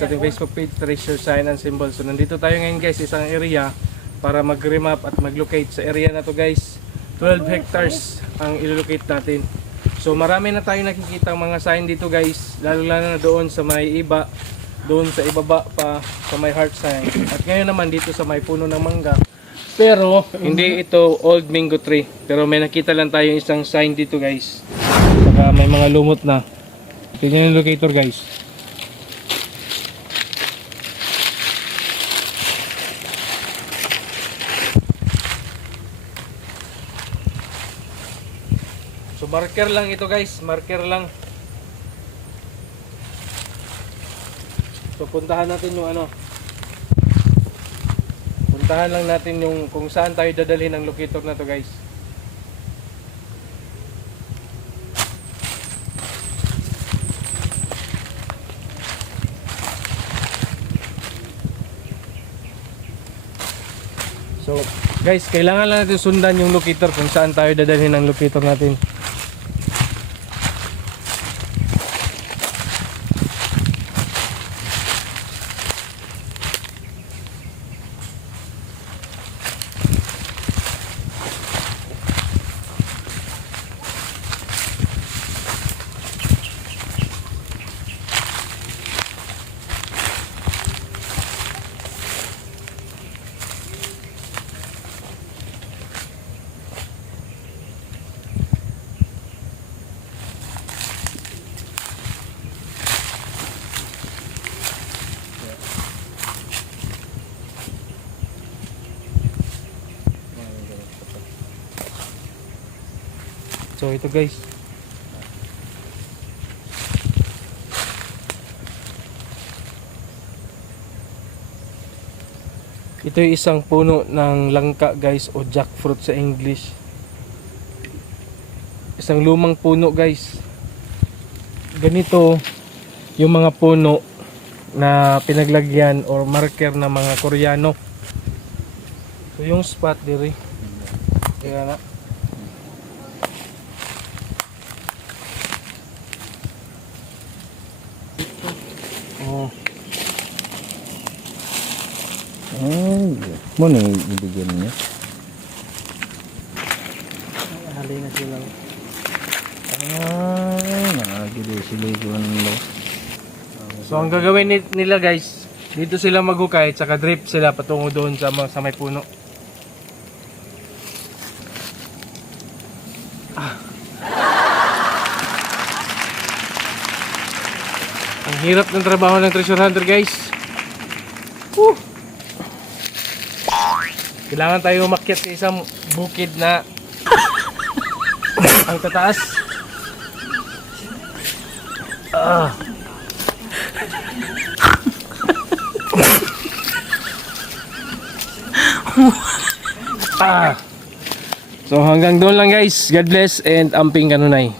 sa ating Facebook page, Treasure Sign and Symbol. So nandito tayo ngayon guys, isang area para mag-remap at mag-locate sa area na to guys. 12 hectares ang ilolocate natin. So marami na tayo nakikita mga sign dito guys, lalo na doon sa may iba, doon sa ibaba pa sa may heart sign. At ngayon naman dito sa may puno ng mangga. Pero hindi ito old mango tree. Pero may nakita lang tayo isang sign dito guys. Saka may mga lumot na. Tingnan yung locator guys. So marker lang ito guys, marker lang. So puntahan natin yung ano. Puntahan lang natin yung kung saan tayo dadalhin ang locator na to guys. So guys, kailangan lang natin sundan yung locator kung saan tayo dadalhin ang locator natin. So ito guys. Ito yung isang puno ng langka guys o jackfruit sa English. Isang lumang puno guys. Ganito yung mga puno na pinaglagyan or marker ng mga Koreano. So yung spot diri. Kaya na. Oh. Ay, mo na ibigyan niya. Halay na silang. Nakagili sila yun lo. So ang gagawin nila guys, dito sila maghukay, tsaka drip sila patungo doon sa may puno. Ang hirap ng trabaho ng treasure hunter guys. Woo! Kailangan tayo umakyat sa isang bukid na ang tataas. So hanggang doon lang guys. God bless and amping kanunay.